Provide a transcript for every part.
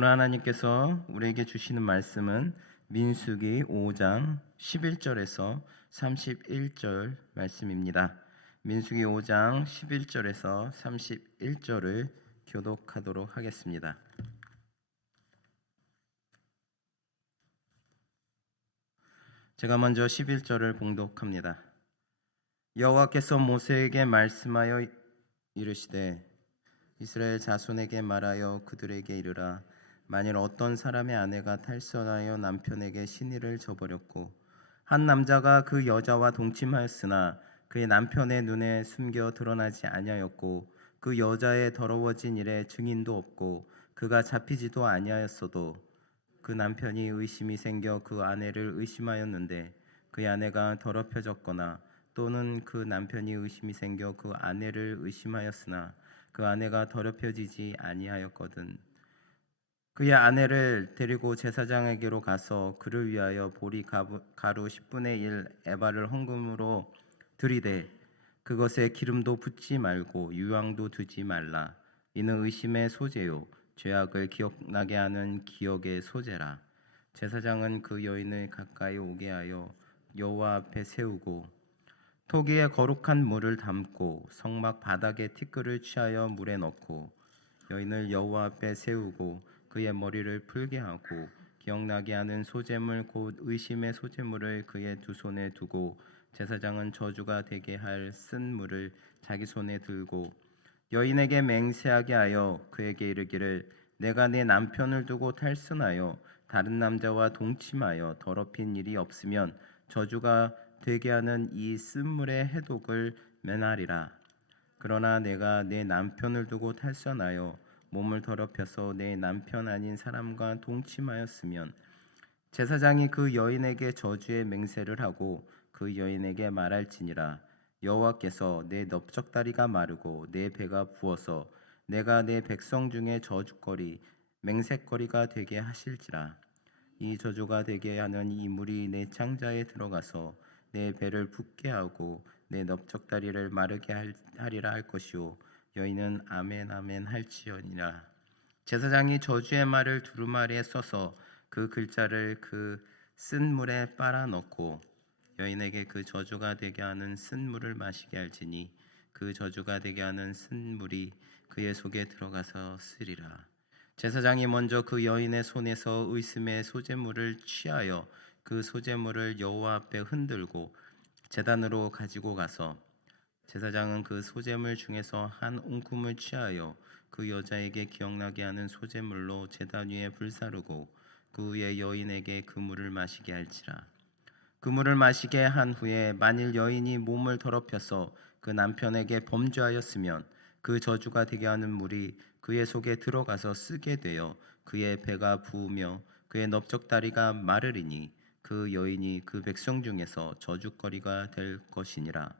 오늘 하나님께서 우리에게 주시는 말씀은 민수기 5장 11절에서 31절 말씀입니다. 민수기 5장 11절에서 31절을 교독하도록 하겠습니다. 제가 먼저 11절을 봉독합니다. 여호와께서 모세에게 말씀하여 이르시되 이스라엘 자손에게 말하여 그들에게 이르라. 만일 어떤 사람의 아내가 탈선하여 남편에게 신의를 저버렸고 한 남자가 그 여자와 동침하였으나 그의 남편의 눈에 숨겨 드러나지 아니하였고 그 여자의 더러워진 일에 증인도 없고 그가 잡히지도 아니하였어도 그 남편이 의심이 생겨 그 아내를 의심하였는데 그의 아내가 더럽혀졌거나 또는 그 남편이 의심이 생겨 그 아내를 의심하였으나 그 아내가 더럽혀지지 아니하였거든 그의 아내를 데리고 제사장에게로 가서 그를 위하여 보리 가루 10분의 1 에바를 헌금으로 드리되 그것에 기름도 붓지 말고 유황도 두지 말라. 이는 의심의 소재요 죄악을 기억나게 하는 기억의 소재라. 제사장은 그 여인을 가까이 오게 하여 여호와 앞에 세우고 토기에 거룩한 물을 담고 성막 바닥에 티끌을 취하여 물에 넣고 여인을 여호와 앞에 세우고 그의 머리를 풀게 하고 기억나게 하는 소재물 곧 의심의 소재물을 그의 두 손에 두고 제사장은 저주가 되게 할 쓴 물을 자기 손에 들고 여인에게 맹세하게 하여 그에게 이르기를 내가 내 남편을 두고 탈선하여 다른 남자와 동침하여 더럽힌 일이 없으면 저주가 되게 하는 이 쓴물의 해독을 면하리라. 그러나 내가 내 남편을 두고 탈선하여 몸을 더럽혀서 내 남편 아닌 사람과 동침하였으면 제사장이 그 여인에게 저주의 맹세를 하고 그 여인에게 말할지니라. 여호와께서 내 넓적다리가 마르고 내 배가 부어서 내가 내 백성 중에 저주거리 맹세거리가 되게 하실지라. 이 저주가 되게 하는 이 물이 내 창자에 들어가서 내 배를 붓게 하고 내 넓적다리를 마르게 하리라 할 것이요 여인은 아멘 아멘 할지어니라. 제사장이 저주의 말을 두루마리에 써서 그 글자를 그 쓴 물에 빨아 넣고 여인에게 그 저주가 되게 하는 쓴 물을 마시게 할지니 그 저주가 되게 하는 쓴 물이 그의 속에 들어가서 쓰리라. 제사장이 먼저 그 여인의 손에서 의심의 소재물을 취하여 그 소재물을 여호와 앞에 흔들고 제단으로 가지고 가서 제사장은 그 소재물 중에서 한 웅큼을 취하여 그 여자에게 기억나게 하는 소재물로 제단 위에 불사르고 그 위에 여인에게 그 물을 마시게 할지라. 그 물을 마시게 한 후에 만일 여인이 몸을 더럽혀서 그 남편에게 범죄하였으면 그 저주가 되게 하는 물이 그의 속에 들어가서 쓰게 되어 그의 배가 부으며 그의 넓적다리가 마르리니 그 여인이 그 백성 중에서 저주거리가 될 것이니라.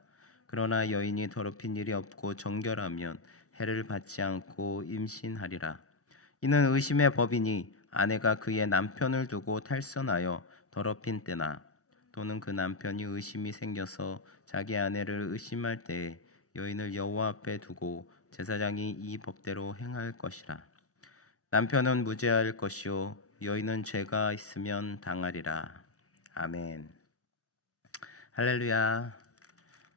그러나 여인이 더럽힌 일이 없고 정결하면 해를 받지 않고 임신하리라. 이는 의심의 법이니 아내가 그의 남편을 두고 탈선하여 더럽힌 때나 또는 그 남편이 의심이 생겨서 자기 아내를 의심할 때에 여인을 여호와 앞에 두고 제사장이 이 법대로 행할 것이라. 남편은 무죄할 것이요 여인은 죄가 있으면 당하리라. 아멘. 할렐루야.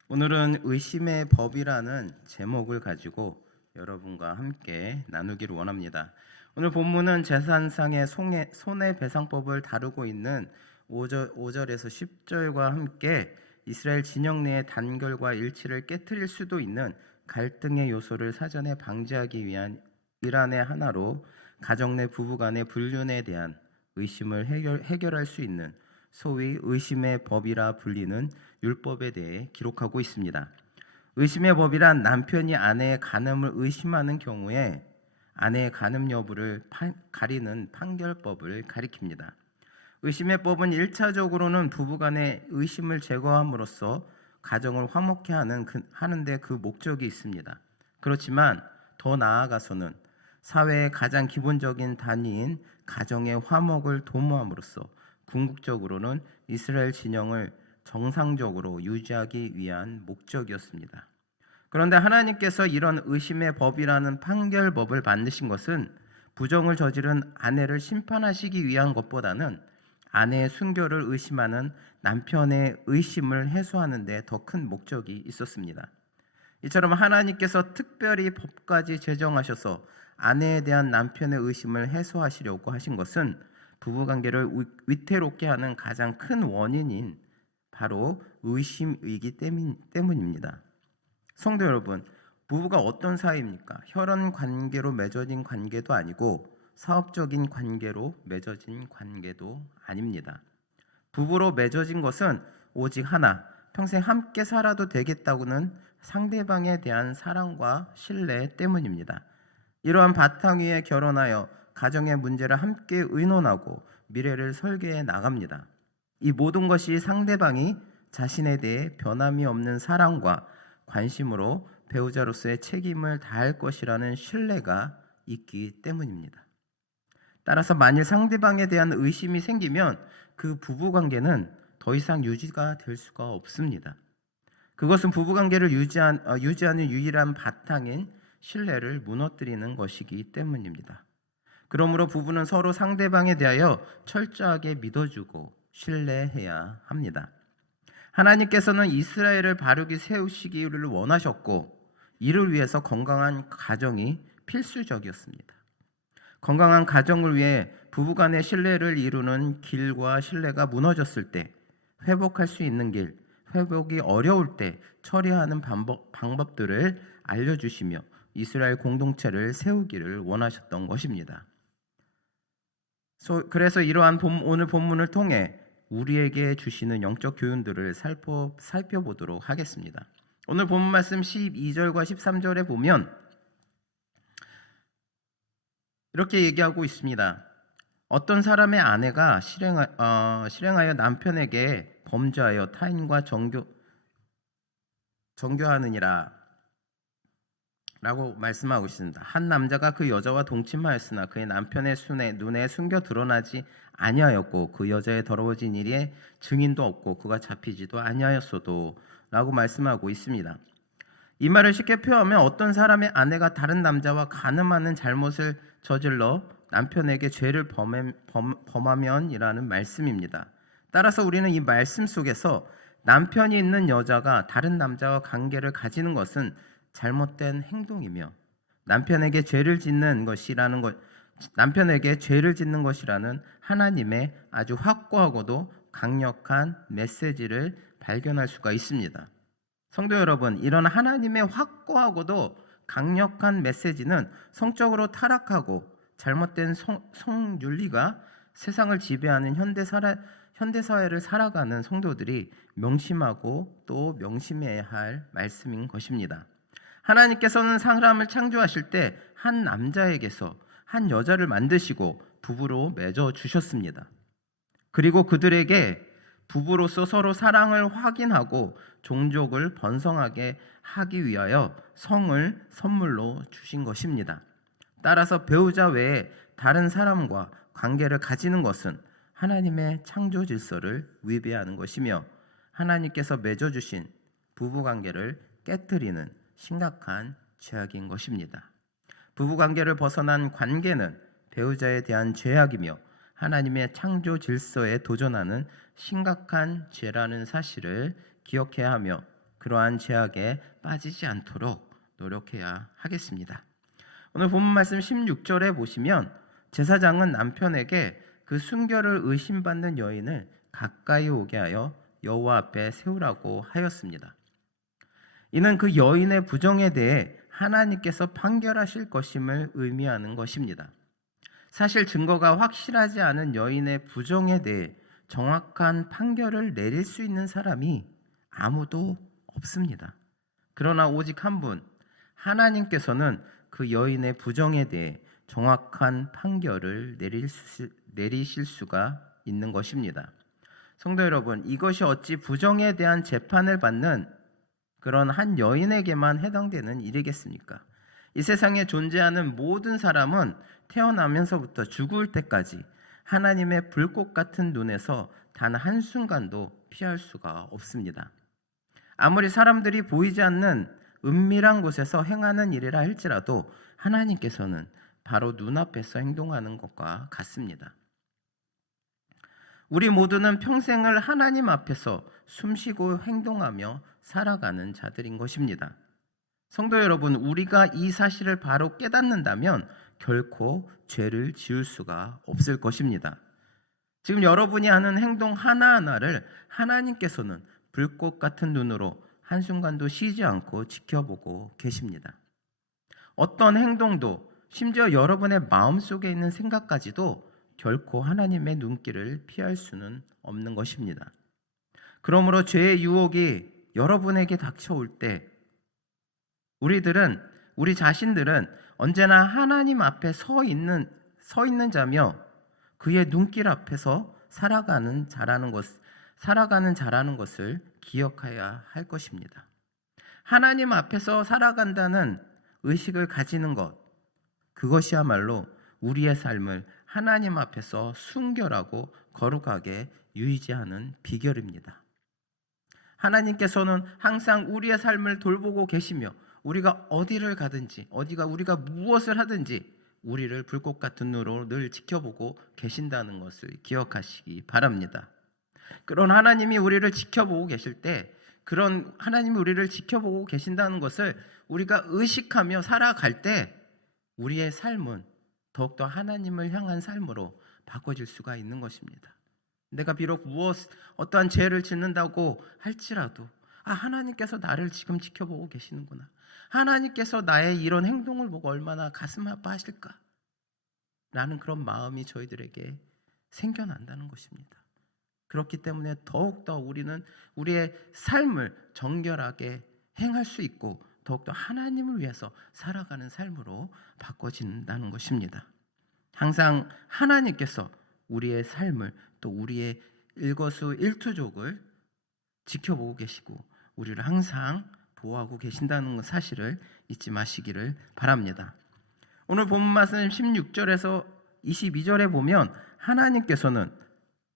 오늘은 의심의 법이라는 제목을 가지고 여러분과 함께 나누기를 원합니다. 오늘 본문은 재산상의 손해배상법을 다루고 있는 5절에서 10절과 함께 이스라엘 진영 내의 단결과 일치를 깨트릴 수도 있는 갈등의 요소를 사전에 방지하기 위한 일환의 하나로 가정 내 부부 간의 불륜에 대한 의심을 해결할 수 있는 소위 의심의 법이라 불리는 율법에 대해 기록하고 있습니다. 의심의 법이란 남편이 아내의 간음을 의심하는 경우에 아내의 간음 여부를 가리는 판결법을 가리킵니다. 의심의 법은 1차적으로는 부부간의 의심을 제거함으로써 가정을 화목케 하는데 그 목적이 있습니다. 그렇지만 더 나아가서는 사회의 가장 기본적인 단위인 가정의 화목을 도모함으로써 궁극적으로는 이스라엘 진영을 정상적으로 유지하기 위한 목적이었습니다. 그런데 하나님께서 이런 의심의 법이라는 판결법을 만드신 것은 부정을 저지른 아내를 심판하시기 위한 것보다는 아내의 순교를 의심하는 남편의 의심을 해소하는 데 더 큰 목적이 있었습니다. 이처럼 하나님께서 특별히 법까지 제정하셔서 아내에 대한 남편의 의심을 해소하시려고 하신 것은 부부관계를 위태롭게 하는 가장 큰 원인인 바로 의심이기 때문입니다. 성도 여러분, 부부가 어떤 사이입니까? 혈연 관계로 맺어진 관계도 아니고 사업적인 관계로 맺어진 관계도 아닙니다. 부부로 맺어진 것은 오직 하나, 평생 함께 살아도 되겠다고는 상대방에 대한 사랑과 신뢰 때문입니다. 이러한 바탕 위에 결혼하여 가정의 문제를 함께 의논하고 미래를 설계해 나갑니다. 이 모든 것이 상대방이 자신에 대해 변함이 없는 사랑과 관심으로 배우자로서의 책임을 다할 것이라는 신뢰가 있기 때문입니다. 따라서 만일 상대방에 대한 의심이 생기면 그 부부관계는 더 이상 유지가 될 수가 없습니다. 그것은 부부관계를 유지하는 유일한 바탕인 신뢰를 무너뜨리는 것이기 때문입니다. 그러므로 부부는 서로 상대방에 대하여 철저하게 믿어주고 신뢰해야 합니다. 하나님께서는 이스라엘을 바르게 세우시기를 원하셨고 이를 위해서 건강한 가정이 필수적이었습니다. 건강한 가정을 위해 부부간의 신뢰를 이루는 길과 신뢰가 무너졌을 때 회복할 수 있는 길, 회복이 어려울 때 처리하는 방법들을 알려주시며 이스라엘 공동체를 세우기를 원하셨던 것입니다. 그래서 이러한 오늘 본문을 통해 우리에게 주시는 영적 교훈들을 살펴보도록 하겠습니다. 오늘 본문 말씀 12절과 13절에 보면 이렇게 얘기하고 있습니다. 어떤 사람의 아내가 실행하여 남편에게 범죄하여 타인과 정교하느니라 라고 말씀하고 있습니다. 한 남자가 그 여자와 동침하였으나 그의 남편의 눈에 숨겨 드러나지 아니하였고 그 여자의 더러워진 일에 증인도 없고 그가 잡히지도 아니하였어도 라고 말씀하고 있습니다. 이 말을 쉽게 표현하면 어떤 사람의 아내가 다른 남자와 간음하는 잘못을 저질러 남편에게 죄를 범하면이라는 말씀입니다. 따라서 우리는 이 말씀 속에서 남편이 있는 여자가 다른 남자와 관계를 가지는 것은 잘못된 행동이며 남편에게 죄를 짓는 것이라는 하나님의 아주 확고하고도 강력한 메시지를 발견할 수가 있습니다. 성도 여러분, 이런 하나님의 확고하고도 강력한 메시지는 성적으로 타락하고 잘못된 성윤리가 세상을 지배하는 현대사회를 살아가는 성도들이 명심하고 또 명심해야 할 말씀인 것입니다. 하나님께서는 사람을 창조하실 때 한 남자에게서 한 여자를 만드시고 부부로 맺어 주셨습니다. 그리고 그들에게 부부로서 서로 사랑을 확인하고 종족을 번성하게 하기 위하여 성을 선물로 주신 것입니다. 따라서 배우자 외에 다른 사람과 관계를 가지는 것은 하나님의 창조 질서를 위배하는 것이며 하나님께서 맺어주신 부부관계를 깨뜨리는 심각한 죄악인 것입니다. 부부관계를 벗어난 관계는 배우자에 대한 죄악이며 하나님의 창조 질서에 도전하는 심각한 죄라는 사실을 기억해야 하며 그러한 죄악에 빠지지 않도록 노력해야 하겠습니다. 오늘 본문 말씀 16절에 보시면 제사장은 남편에게 그 순결을 의심받는 여인을 가까이 오게 하여 여호와 앞에 세우라고 하였습니다. 이는 그 여인의 부정에 대해 하나님께서 판결하실 것임을 의미하는 것입니다. 사실 증거가 확실하지 않은 여인의 부정에 대해 정확한 판결을 내릴 수 있는 사람이 아무도 없습니다. 그러나 오직 한 분, 하나님께서는 그 여인의 부정에 대해 정확한 판결을 내리실 수가 있는 것입니다. 성도 여러분, 이것이 어찌 부정에 대한 재판을 받는 그런 한 여인에게만 해당되는 일이겠습니까? 이 세상에 존재하는 모든 사람은 태어나면서부터 죽을 때까지 하나님의 불꽃 같은 눈에서 단 한순간도 피할 수가 없습니다. 아무리 사람들이 보이지 않는 은밀한 곳에서 행하는 일이라 할지라도 하나님께서는 바로 눈앞에서 행동하는 것과 같습니다. 우리 모두는 평생을 하나님 앞에서 숨쉬고 행동하며 살아가는 자들인 것입니다. 성도 여러분, 우리가 이 사실을 바로 깨닫는다면 결코 죄를 지을 수가 없을 것입니다. 지금 여러분이 하는 행동 하나하나를 하나님께서는 불꽃 같은 눈으로 한순간도 쉬지 않고 지켜보고 계십니다. 어떤 행동도, 심지어 여러분의 마음속에 있는 생각까지도 결코 하나님의 눈길을 피할 수는 없는 것입니다. 그러므로 죄의 유혹이 여러분에게 닥쳐올 때 우리 자신들은 언제나 하나님 앞에 서 있는 자며 그의 눈길 앞에서 살아가는 자라는 것을 기억해야 할 것입니다. 하나님 앞에서 살아간다는 의식을 가지는 것, 그것이야말로 우리의 삶을 하나님 앞에서 순결하고 거룩하게 유지하는 비결입니다. 하나님께서는 항상 우리의 삶을 돌보고 계시며 우리가 어디를 가든지 우리가 무엇을 하든지 우리를 불꽃 같은 눈으로 늘 지켜보고 계신다는 것을 기억하시기 바랍니다. 그런 하나님이 우리를 지켜보고 계실 때, 그런 하나님이 우리를 지켜보고 계신다는 것을 우리가 의식하며 살아갈 때 우리의 삶은 더욱더 하나님을 향한 삶으로 바꿔질 수가 있는 것입니다. 내가 비록 어떠한 죄를 짓는다고 할지라도 하나님께서 나를 지금 지켜보고 계시는구나. 하나님께서 나의 이런 행동을 보고 얼마나 가슴 아파하실까? 라는 그런 마음이 저희들에게 생겨난다는 것입니다. 그렇기 때문에 더욱더 우리는 우리의 삶을 정결하게 행할 수 있고 더욱더 하나님을 위해서 살아가는 삶으로 바꿔진다는 것입니다. 항상 하나님께서 우리의 삶을 또 우리의 일거수일투족을 지켜보고 계시고 우리를 항상 보호하고 계신다는 사실을 잊지 마시기를 바랍니다. 오늘 본문 말씀 16절에서 22절에 보면 하나님께서는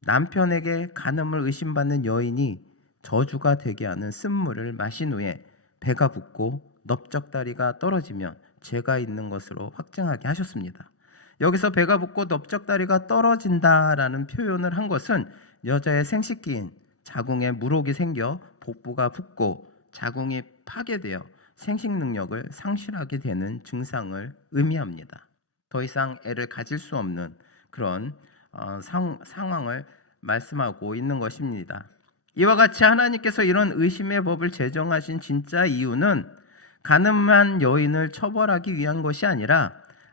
남편에게 간음을 의심받는 여인이 저주가 되게 하는 쓴물을 마신 후에 배가 붓고 넓적다리가 떨어지면 죄가 있는 것으로 확증하게 하셨습니다. 여기서 배가 붓고 넓적다리가 떨어진다라는 표현을 한 것은 여자의 생식기인 자궁에 물혹이 생겨 복부가 붓고 자궁이 파괴되어 생식 능력을 상실하게 되는 증상을 의미합니다. 더 이상 애를 가질 수 없는 그런 상황을 말씀하고 있는 것입니다. 이와 같이 하나님께서 이런 의심의 법을 제정하신 진짜 이유는 간음한 여인을 처벌하기 위한 것이 아니라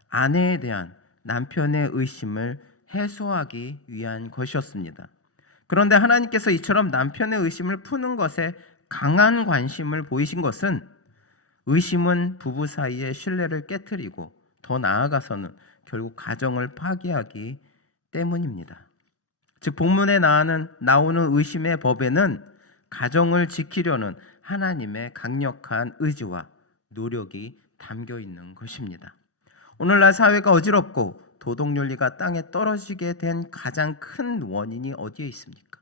아내에 대한 남편의 의심을 해소하기 위한 것이었습니다. 그런데 하나님께서 이처럼 남편의 의심을 푸는 것에 강한 관심을 보이신 것은 의심은 부부 사이의 신뢰를 깨트리고 더 나아가서는 결국 가정을 파괴하기 때문입니다. 즉 본문에 나오는 의심의 법에는 가정을 지키려는 하나님의 강력한 의지와 노력이 담겨 있는 것입니다. 오늘날 사회가 어지럽고 도덕윤리가 땅에 떨어지게 된 가장 큰 원인이 어디에 있습니까?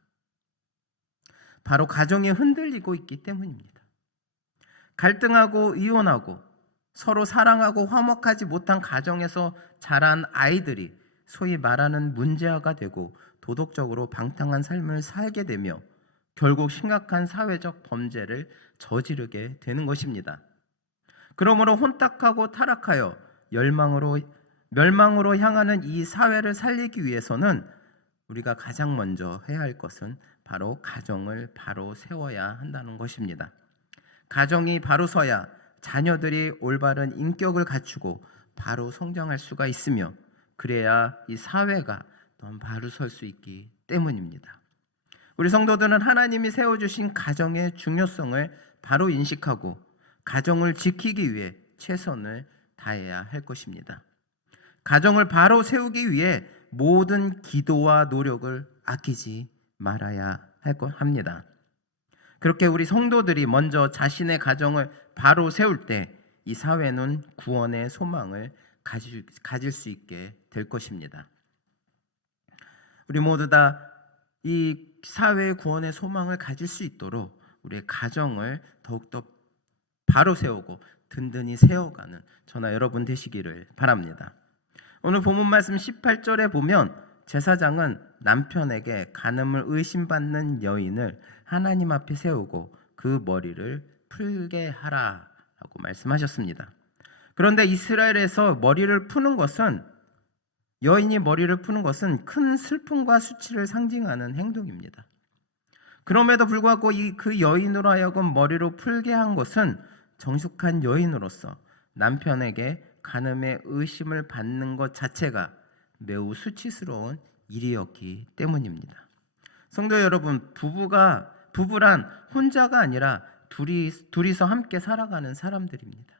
바로 가정이 흔들리고 있기 때문입니다. 갈등하고 이혼하고 서로 사랑하고 화목하지 못한 가정에서 자란 아이들이 소위 말하는 문제아가 되고 도덕적으로 방탕한 삶을 살게 되며 결국 심각한 사회적 범죄를 저지르게 되는 것입니다. 그러므로 혼탁하고 타락하여 멸망으로 향하는 이 사회를 살리기 위해서는 우리가 가장 먼저 해야 할 것은 바로 가정을 바로 세워야 한다는 것입니다. 가정이 바로 서야 자녀들이 올바른 인격을 갖추고 바로 성장할 수가 있으며 그래야 이 사회가 더 바로 설 수 있기 때문입니다. 우리 성도들은 하나님이 세워주신 가정의 중요성을 바로 인식하고 가정을 지키기 위해 최선을 다해야 할 것입니다. 가정을 바로 세우기 위해 모든 기도와 노력을 아끼지 말아야 합니다. 그렇게 우리 성도들이 먼저 자신의 가정을 바로 세울 때 이 사회는 구원의 소망을 가질 수 있게 될 것입니다. 우리 모두 다 이 사회의 구원의 소망을 가질 수 있도록 우리의 가정을 더욱더 바로 세우고 든든히 세워가는 저나 여러분 되시기를 바랍니다. 오늘 본문 말씀 18절에 보면 제사장은 남편에게 간음을 의심받는 여인을 하나님 앞에 세우고 그 머리를 풀게 하라라고 말씀하셨습니다. 그런데 이스라엘에서 여인이 머리를 푸는 것은 큰 슬픔과 수치를 상징하는 행동입니다. 그럼에도 불구하고 그 여인으로 하여금 머리로 풀게 한 것은 정숙한 여인으로서 남편에게 간음의 의심을 받는 것 자체가 매우 수치스러운 일이었기 때문입니다. 성도 여러분, 부부란 혼자가 아니라 둘이서 함께 살아가는 사람들입니다.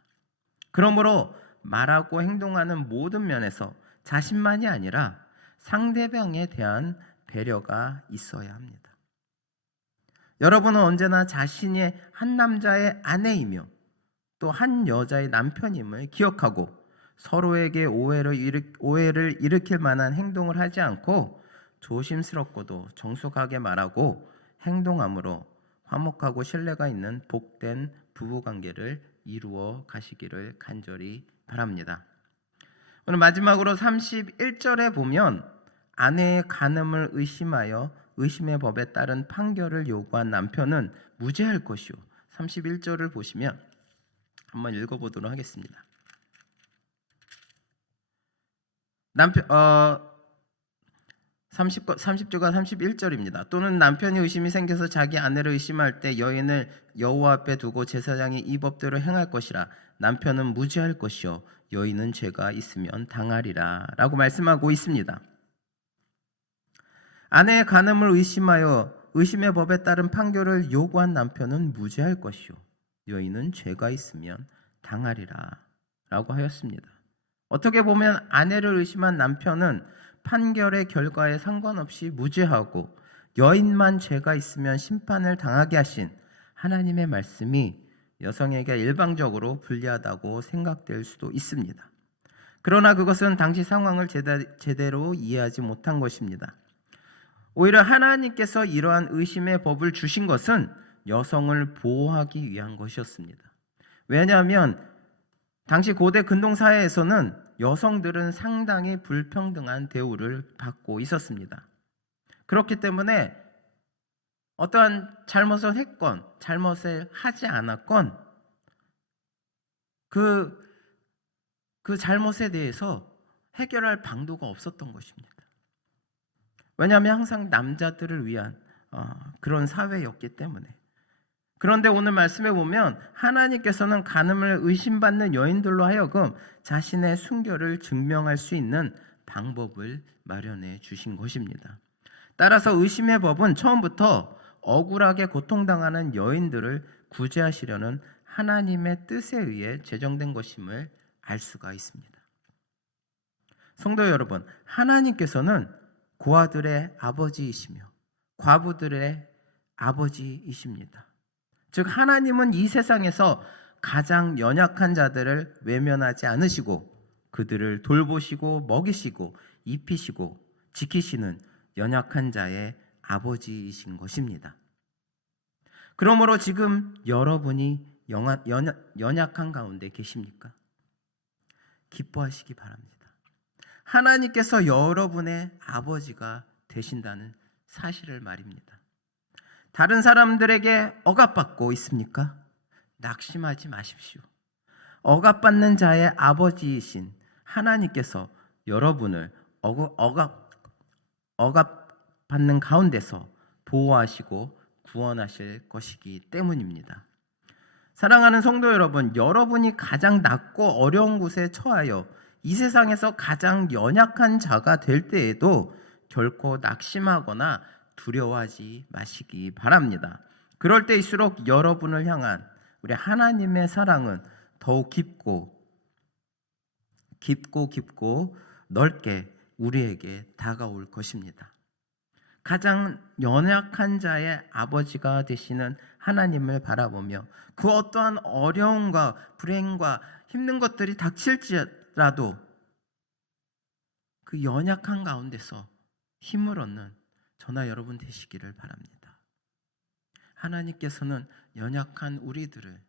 그러므로 말하고 행동하는 모든 면에서 자신만이 아니라 상대방에 대한 배려가 있어야 합니다. 여러분은 언제나 자신이 한 남자의 아내이며 또 한 여자의 남편임을 기억하고 서로에게 오해를 일으킬 만한 행동을 하지 않고 조심스럽고도 정숙하게 말하고 행동함으로 화목하고 신뢰가 있는 복된 부부관계를 이루어 가시기를 간절히 바랍니다. 오늘 마지막으로 31절에 보면 아내의 간음을 의심하여 의심의 법에 따른 판결을 요구한 남편은 무죄할 것이요. 31절을 보시면 한번 읽어보도록 하겠습니다. 30절과 31절입니다. 또는 남편이 의심이 생겨서 자기 아내를 의심할 때 여인을 여호와 앞에 두고 제사장이 이 법대로 행할 것이라. 남편은 무죄할 것이요 여인은 죄가 있으면 당하리라 라고 말씀하고 있습니다. 아내의 간음을 의심하여 의심의 법에 따른 판결을 요구한 남편은 무죄할 것이요 여인은 죄가 있으면 당하리라 라고 하였습니다. 어떻게 보면 아내를 의심한 남편은 판결의 결과에 상관없이 무죄하고 여인만 죄가 있으면 심판을 당하게 하신 하나님의 말씀이 여성에게 일방적으로 불리하다고 생각될 수도 있습니다. 그러나 그것은 당시 상황을 제대로 이해하지 못한 것입니다. 오히려 하나님께서 이러한 의심의 법을 주신 것은 여성을 보호하기 위한 것이었습니다. 왜냐하면 당시 고대 근동 사회에서는 여성들은 상당히 불평등한 대우를 받고 있었습니다. 그렇기 때문에 어떠한 잘못을 했건 잘못을 하지 않았건 그 잘못에 대해서 해결할 방도가 없었던 것입니다. 왜냐하면 항상 남자들을 위한 그런 사회였기 때문에. 그런데 오늘 말씀에 보면 하나님께서는 간음을 의심받는 여인들로 하여금 자신의 순결을 증명할 수 있는 방법을 마련해 주신 것입니다. 따라서 의심의 법은 처음부터 억울하게 고통당하는 여인들을 구제하시려는 하나님의 뜻에 의해 제정된 것임을 알 수가 있습니다. 성도 여러분, 하나님께서는 고아들의 아버지이시며 과부들의 아버지이십니다. 즉 하나님은 이 세상에서 가장 연약한 자들을 외면하지 않으시고 그들을 돌보시고 먹이시고 입히시고 지키시는 연약한 자의 아버지이신 것입니다. 그러므로 지금 여러분이 연약한 가운데 계십니까? 기뻐하시기 바랍니다. 하나님께서 여러분의 아버지가 되신다는 사실을 말입니다. 다른 사람들에게 억압받고 있습니까? 낙심하지 마십시오. 억압받는 자의 아버지이신 하나님께서 여러분을 억압받는 가운데서 보호하시고 구원하실 것이기 때문입니다. 사랑하는 성도 여러분, 여러분이 가장 낮고 어려운 곳에 처하여 이 세상에서 가장 연약한 자가 될 때에도 결코 낙심하거나 두려워하지 마시기 바랍니다. 그럴 때일수록 여러분을 향한 우리 하나님의 사랑은 더욱 깊고 넓게 우리에게 다가올 것입니다. 가장 연약한 자의 아버지가 되시는 하나님을 바라보며 그 어떠한 어려움과 불행과 힘든 것들이 닥칠지라도 그 연약한 가운데서 힘을 얻는 저나 여러분 되시기를 바랍니다. 하나님께서는 연약한 우리들을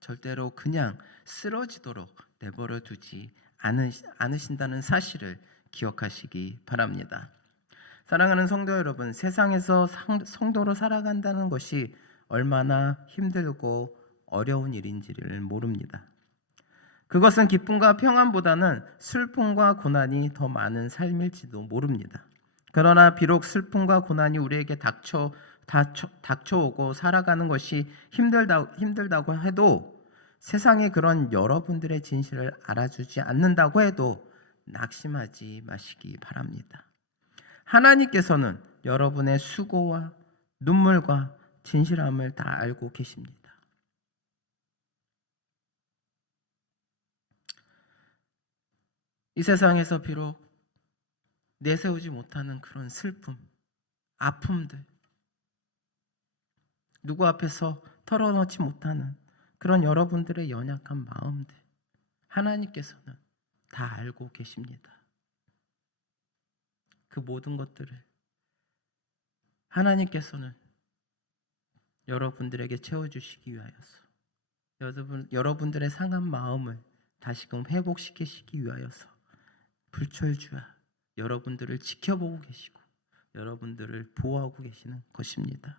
절대로 그냥 쓰러지도록 내버려 두지 않으신다는 사실을 기억하시기 바랍니다. 사랑하는 성도 여러분, 세상에서 성도로 살아간다는 것이 얼마나 힘들고 어려운 일인지를 모릅니다. 그것은 기쁨과 평안보다는 슬픔과 고난이 더 많은 삶일지도 모릅니다. 그러나 비록 슬픔과 고난이 우리에게 닥쳐오고 살아가는 것이 힘들다고 해도, 세상에 그런 여러분들의 진실을 알아주지 않는다고 해도 낙심하지 마시기 바랍니다. 하나님께서는 여러분의 수고와 눈물과 진실함을 다 알고 계십니다. 이 세상에서 비록 내세우지 못하는 그런 슬픔, 아픔들, 누구 앞에서 털어놓지 못하는 그런 여러분들의 연약한 마음들, 하나님께서는 다 알고 계십니다. 그 모든 것들을 하나님께서는 여러분들에게 채워주시기 위하여서, 여러분들의 상한 마음을 다시금 회복시키시기 위하여서 불철주야 여러분들을 지켜보고 계시고 여러분들을 보호하고 계시는 것입니다.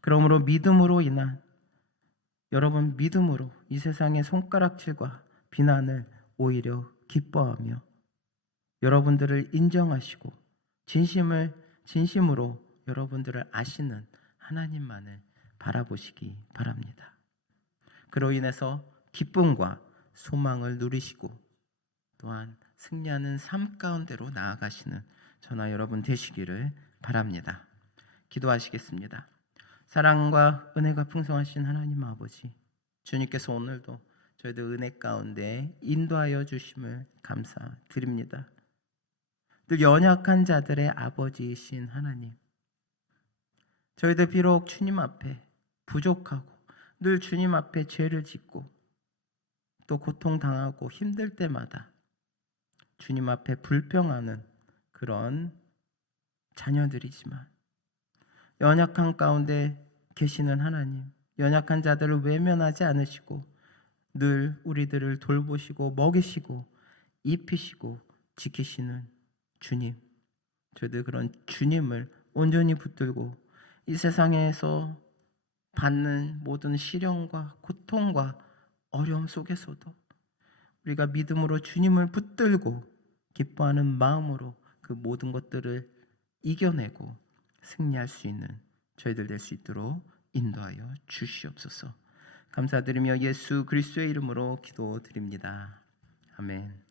그러므로 믿음으로 이 세상의 손가락질과 비난을 오히려 기뻐하며 여러분들을 인정하시고 진심으로 여러분들을 아시는 하나님만을 바라보시기 바랍니다. 그로 인해서 기쁨과 소망을 누리시고 또한 승리하는 삶 가운데로 나아가시는 저나 여러분 되시기를 바랍니다. 기도하시겠습니다. 사랑과 은혜가 풍성하신 하나님 아버지, 주님께서 오늘도 저희들 은혜 가운데 인도하여 주심을 감사드립니다. 늘 연약한 자들의 아버지이신 하나님, 저희들 비록 주님 앞에 부족하고 늘 주님 앞에 죄를 짓고 또 고통당하고 힘들 때마다 주님 앞에 불평하는 그런 자녀들이지만, 연약한 가운데 계시는 하나님, 연약한 자들을 외면하지 않으시고 늘 우리들을 돌보시고 먹이시고 입히시고 지키시는 주님, 저희들 그런 주님을 온전히 붙들고 이 세상에서 받는 모든 시련과 고통과 어려움 속에서도 우리가 믿음으로 주님을 붙들고 기뻐하는 마음으로 그 모든 것들을 이겨내고 승리할 수 있는 저희들 될 수 있도록 인도하여 주시옵소서. 감사드리며 예수 그리스도의 이름으로 기도드립니다. 아멘.